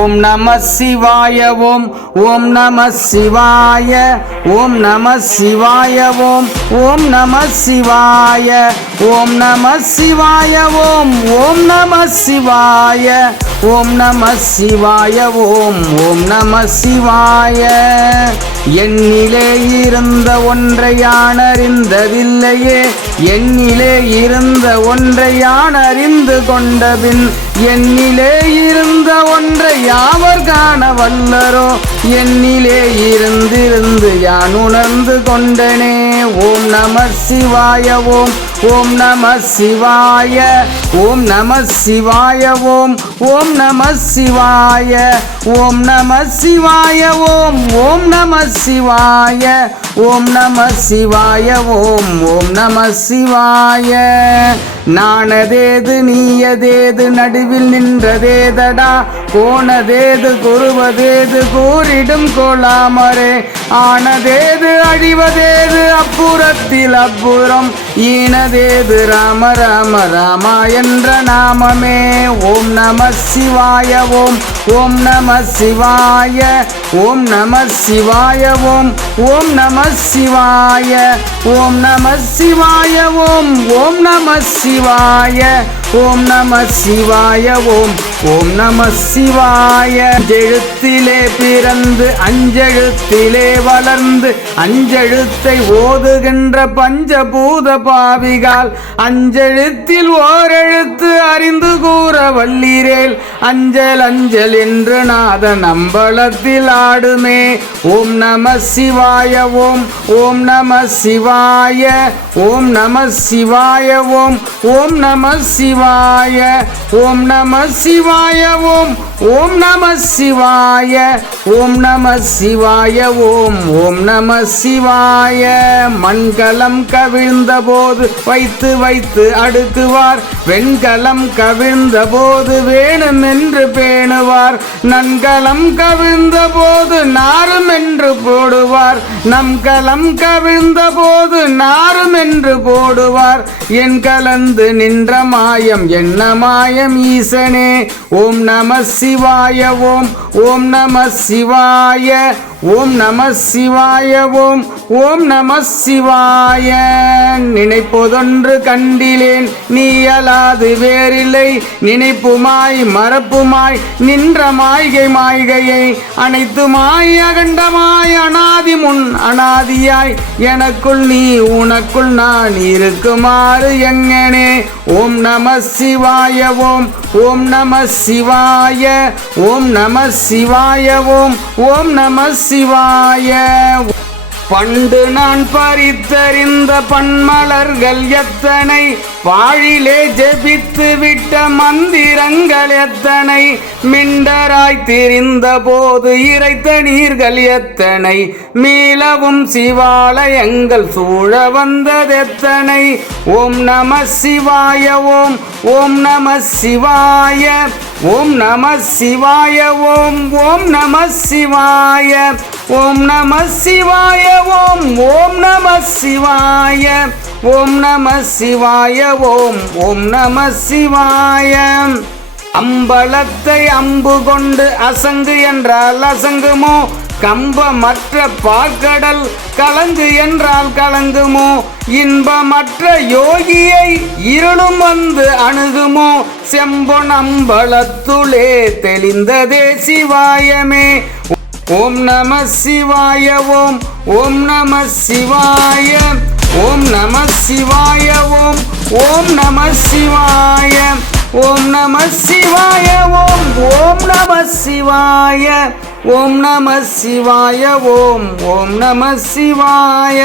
ஓம் நம சிவாய ஓம் ஓம் நம சிவாய ஓம் நம சிவாய ஓம் ஓம் நம சிவாய ஓம் நம சிவாய ஓம் ஓம் நம சிவாய ஓம் நம சிவாய ஓம் ஓம் நம சிவாய. என்னிலே இருந்த ஒன்றை யான் அறிந்ததில்லையே, என்னிலே இருந்த ஒன்றை யான் அறிந்து கொண்டபின் என்னிலே இருந்த ஒன்றை யாவர் காண வல்லரோ, என்னிலே இருந்திருந்து யான் உணர்ந்து கொண்டனே. ஓம் நம சிவாய ஓம் ஓம் நம சிவாய ஓம் நம சிவாய ஓம் ஓம் நம சிவாய ஓம் நம சிவாய ஓம் ஓம் நம சிவாய ஓம் நம சிவாய ஓம் ஓம் நம சிவாய. நானதேது நீயதேது நடுவில் நின்றதேதடா, கோணதேது குருவதேது கூறிடும் கோலாமரே, ஆனதேது அழிவதேது அப்புறத்தில் அப்புறம், ஈனதேது ராம ராம ராமா என்ற நாமமே. ஓம் நம சிவாய ஓம் ஓம் நம சிவாய ஓம் நம சிவாய ஓம் ஓம் நம சிவாய ஓம் நம சிவாய ஓம் ஓம் நம சிவாய ஓம் நம சிவாய ஓம் ஓம் நம சிவாய. அஞ்செழுத்திலே பிறந்து அஞ்செழுத்திலே வளர்ந்து அஞ்செழுத்தை ஓதுகின்ற பஞ்சபூத பாவிகால், அஞ்செழுத்தில் ஓரெழுத்து அறிந்து கூற வல்லீரேல், அஞ்சல் அஞ்சல் என்று நாதன் அம்பலத்தில் ஆடுமே. ஓம் நம சிவாய ஓம் ஓம் நம சிவாய ஓம் நம சிவாய ஓம் ஓம் நம சிவாய ஓம் நம சிவாய ஓம் ஓம் நம சிவாய ஓம் நம சிவாய ஓம் ஓம் நம சிவாய. மண்கலம் கவிழ்ந்த போது வைத்து வைத்து அடுக்குவார், வெண்கலம் கவிழ்ந்த போது வேணும் என்று பேணுவார், நன்கலம் கவிழ்ந்த போது நாரும் என்று போடுவார், நம் கலம் கவிழ்ந்த போது நாரும் என்று போடுவார், என் கலந்து நின்ற மாயம் என்ன மாயம் ஈசனே. ஓம் நம சிவாய ஓம் ஓம் நம சிவாய ஓம் நம சிவாய ஓம் ஓம் நம சிவாய. நினைப்பதொன்று கண்டிலேன் நீ அலாது வேறில்லை, நினைப்புமாய் மறப்புமாய் நின்ற மாய்கை மாய்கையை, அனைத்துமாய் அகண்டமாய் அனாதி முன் அனாதியாய், எனக்குள் நீ உனக்குள் நான் இருக்குமாறு எங்கனே. ஓம் நம சிவாய ஓம் ஓம் நம சிவாய ஓம் நம சிவாய ஓம் ஓம் நம சிவாய. பண்டு நான் பறித்தறிந்த பன்மலர்கள் எத்தனை, வாழிலே ஜெபித்து விட்ட மந்திரங்கள் எத்தனை, மிண்டராய் திரிந்த போது இறைத்த நீர்கள் எத்தனை, மீளவும் சிவாலயங்கள் சூழ வந்ததெத்தனை. ஓம் நம சிவாய ஓம் ஓம் நம சிவாய ஓம் நம சிவாய ஓம் ஓம் நம சிவாய ஓம் நம சிவாய ஓம் ஓம் நம சிவாய ஓம் நம சிவாய ஓம் ஓம் நம சிவாய. அம்பலத்தை அம்பு கொண்டு அசங்கு என்றால் அசங்குமோ, கம்பமற்ற பார்க்கடல் கலங்கு என்றால் கலங்குமோ, இன்பமற்ற யோகியை இருளும் வந்து அணுகுமோ, செம்பொன் அம்பலத்துளே தெளிந்ததே சிவாயமே. ஓம் நம சிவாய ஓம் ஓம் நம சிவாய ஓம் நம சிவாய ஓம் ஓம் நம சிவாய ஓம் நம சிவாய ஓம் ஓம் நம சிவாய ஓம் நம சிவாய ஓம் ஓம் நம சிவாய.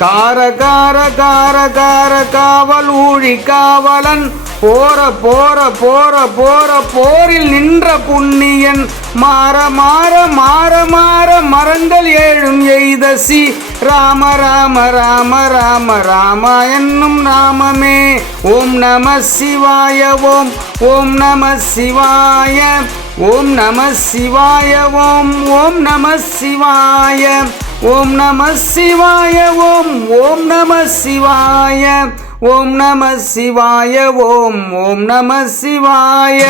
கார கார கார கார காவல் ஊழி காவலன், போற போற போற போற போரில் நின்ற புண்ணியன், மாற மாற மாற மாற மரங்கள் ஏழும் எய்தசி, ராம ராம ராம ராம ராம என்னும் நாமமே. ஓம் நம சிவாய ஓம் ஓம் நம சிவாய ஓம் நம சிவாய ஓம் ஓம் நம சிவாய ஓம் நம சிவாய ஓம் ஓம் நம சிவாய ஓம் நம சிவாய ஓம் ஓம் நம சிவாய.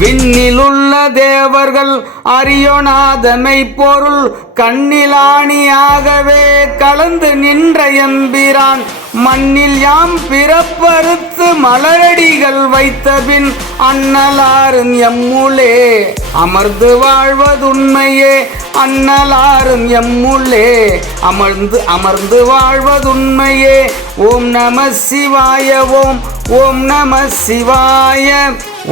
விண்ணிலுள்ள தேவர்கள் அறியொணாதமை பொருள் கண்ணிலாணியாகவே கலந்து நின்ற எம்பிரான் மண்ணில் யாம் பிறப்பறுத்து மலரடிகள் வைத்தபின் அன்னலாரும் எம்முளே அமர்ந்து வாழ்வதுண்மையே அன்னலாரும் எம்முள்ளே அமர்ந்து வாழ்வதுண்மையே. ஓம் நம சிவாய ஓம் ஓம் நம சிவாய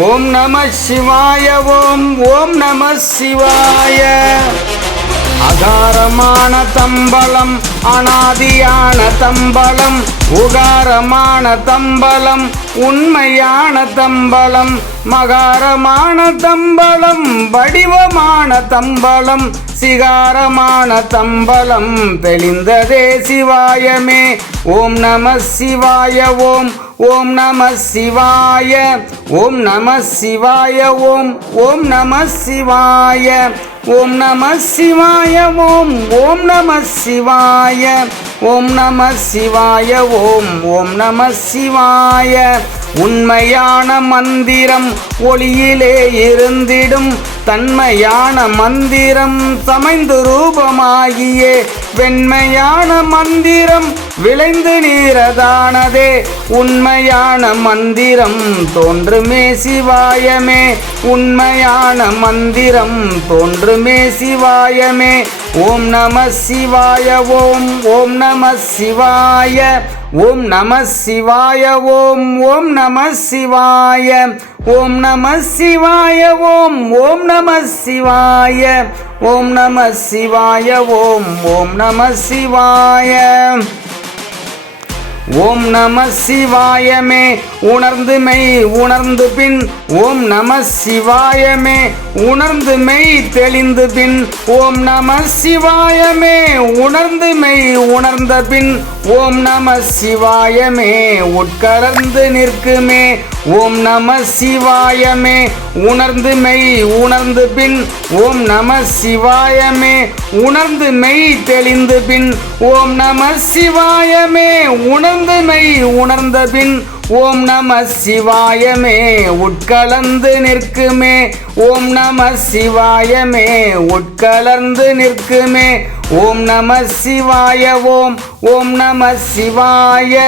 ஓம் நம சிவாய ஓம் ஓம் நம சிவாய. அகாரமான தம்பலம் அனாதியான தம்பலம் உகாரமான தம்பலம் உண்மையான தம்பலம் மகாரமான தம்பலம் வடிவமான தம்பலம் சிகாரமான தம்பலம் தெளிந்ததே சிவாயமே. ஓம் நம சிவாய ஓம் ஓம் நம சிவாய ஓம் நம சிவாய ஓம் ஓம் நம சிவாய ஓம் நம சிவாய ஓம் ஓம் நம சிவாய ஓம் நம சிவாய ஓம் ஓம் நம சிவாய. உண்மையான மந்திரம் ஒளியிலே இருந்திடும் தன்மையான மந்திரம் சமைந்து ரூபமாகியே வெண்மையான மந்திரம் விளைந்து நீரதானதே உண்மையான மந்திரம் தோன்றுமே சிவாயமே உண்மையான மந்திரம் தோன்றுமே சிவாயமே. ஓம் நம சிவாய ஓம் ஓம் நம சிவாய ஓம் நம சிவாய ஓம் ஓம் நம சிவாய ஓம் நம சிவாய ஓம் ஓம் நம சிவாய ஓம் நம சிவாய ஓம் ஓம் நம சிவாய. ஓம் நம சிவாயமே உணர்ந்து மெய் உணர்ந்து பின் ஓம் நம சிவாயமே உணர்ந்து மெய் தெளிந்து பின் ஓம் நம சிவாயமே உணர்ந்து மெய் உணர்ந்த பின் ஓம் நம சிவாயமே உட்கலர்ந்து நிற்குமே. ஓம் நம சிவாயமே உணர்ந்து மெய் உணர்ந்து பின் ஓம் நம சிவாயமே உணர்ந்து மெய் தெளிந்து பின் ஓம் நம சிவாயமே உணர்ந்து மெய் உணர்ந்த பின் ஓம் நம சிவாயமே உட்கலந்து நிற்குமே. ஓம் நம சிவாயமே உட்கலர்ந்து நிற்குமே. ஓம் நம சிவாய ஓம் ஓம் நம சிவாய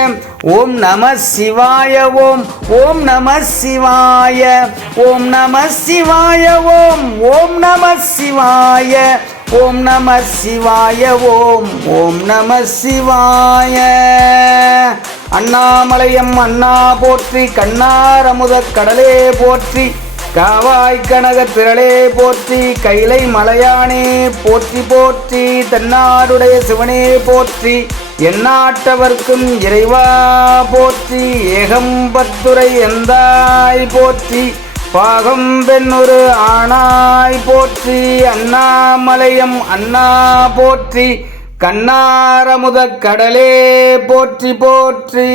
ஓம் நம சிவாய ஓம் ஓம் நம சிவாய ஓம் நம சிவாய ஓம் ஓம் நம சிவாய ஓம் நம சிவாய ஓம் ஓம் நம சிவாய. அண்ணாமலையம் அண்ணா போற்றி கண்ணார் அமுத கடலே போற்றி காவாய் கனக திரளே போற்றி கைலை மலையானே போற்றி போற்றி தென்னாடுடைய சிவனே போற்றி எந்நாட்டவர்க்கும் இறைவா போற்றி ஏகம்பத்துரை எந்தாய் போற்றி பாகம் பெண்ணொரு ஆணாய் போற்றி அண்ணாமலையம் அண்ணா போற்றி கண்ணாரமுத கடலே போற்றி போற்றி.